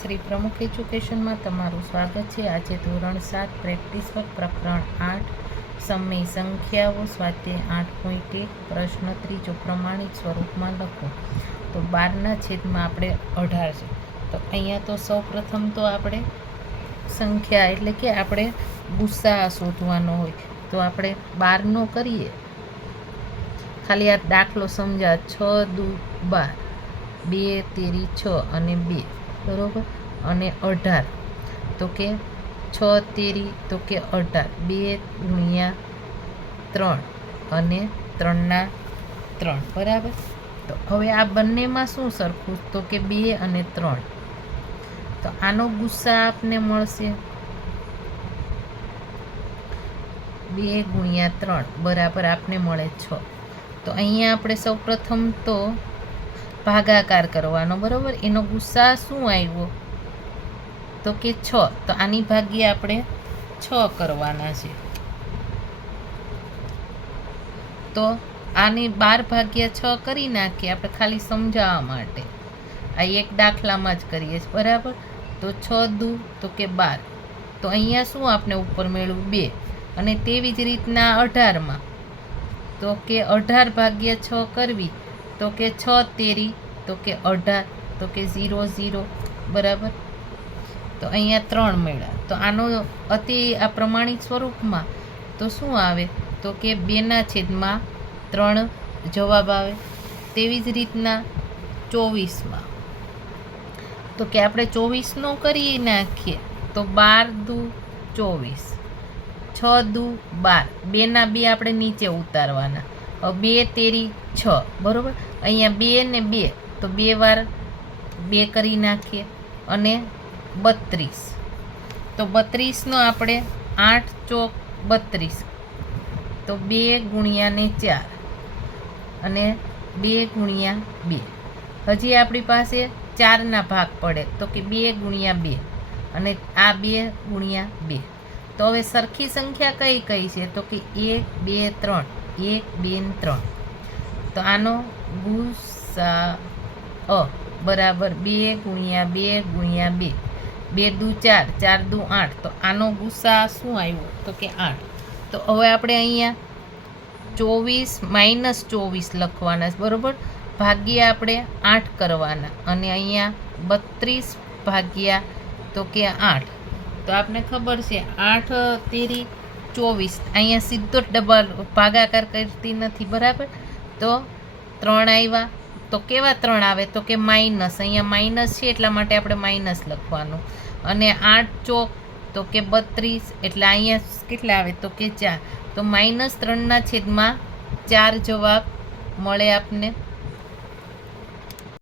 શ્રી પ્રમુખ એજ્યુકેશનમાં તમારું સ્વાગત છે। આજે ધોરણ 7 પ્રેક્ટિસ વર્ક પ્રકરણ 8 સમય સંખ્યાઓ સ્વાધ્યાય 8.1 પ્રશ્ન ત્રીજો પ્રમાણિત સ્વરૂપમાં લખો। તો 12/18 છે। તો અહીંયા તો સૌ પ્રથમ તો આપણે સંખ્યા એટલે કે આપણે ગુસ્સા શોધવાનો હોય। તો આપણે 12નો કરીએ, ખાલી આ દાખલો સમજા। 6 દુ 12, 2 તેરી 6 અને 2 બરોબર, અને 18 તો કે 6 તેરી તો કે 18, 2 ગુણ્યા 3 અને 3 3 બરાબર। તો હવે આ બંનેમાં શું સરખું, તો કે 2 અને 3। તો આનો ગુસ્સા આપને મળશે 2 ગુણ્યા 3 બરાબર આપને મળે 6। તો અહીંયા આપણે સૌ પ્રથમ તો ભાગાકાર કરવાનો બરાબર। એનો ગુસ્સા શું આવ્યો તો કે 6। તો આની ભાગ્યે આપણે 6 કરવાના છે। તો આની 12 ભાગ્યા 6 કરી નાખીએ આપણે, ખાલી સમજાવવા માટે। આ એક દાખલામાં જ કરીએ છીએ બરાબર। તો 6 દુ તો કે 12, તો અહીંયા શું આપણે ઉપર મેળવ્યું 2, અને તેવી જ રીતના 18માં તો કે 18 ભાગ્યા 6 કરવી તો કે 6 તેરી તો કે 18 તો કે 0 0 બરાબર। તો અહીંયા 3 મળ્યા। તો આનો આ પ્રમાણિત સ્વરૂપમાં તો શું આવે તો કે 2/3 જવાબ આવે। તેવી જ રીતના 24માં તો કે આપણે 24નો કરી નાખીએ તો 12 દુ 24, 6 દુ 12, 2 ના 2 આપણે નીચે ઉતારવાના। 2 તેરી 6 બરાબર। અહીંયા 2 ને 2 તો 2 વાર 2 કરી નાખીએ, અને 32 તો 32નો આપણે 8 ચોક 32 તો 2 ગુણ્યા ને 4 અને 2 ગુણ્યા 2। હજી આપણી પાસે 4ના ભાગ પડે તો કે 2 ગુણ્યા 2 અને આ 2 ગુણ્યા 2। તો હવે સરખી સંખ્યા કઈ કઈ છે તો કે 1 2 3, 1 2 ને 3। તો આનો ગુસ્સા બરાબર 2 ગુણ્યા 2 ગુણ્યા 2, 2 દુ 4, 4 દુ 8। તો આનો ગુસ્સા શું આવ્યો તો કે 8। તો હવે આપણે અહીંયા 24 - 24 લખવાના બરાબર, ભાગ્યા આપણે 8 કરવાના, અને અહીંયા 32 ભાગ્યા તો કે 8। તો આપને ખબર છે 8 તેરી 24, અહીંયા સીધો ડબલ ભાગાકાર કરતી નથી બરાબર। તો 3 આવ્યા, તો કેવા 3 આવે તો કે માઇનસ, અહીંયા માઇનસ છે એટલા માટે આપણે માઇનસ લખવાનું, અને 8 ચોક તો કે 32 એટલે અહીંયા કેટલા આવે તો કે 4। તો -3/4 જવાબ મળે આપને।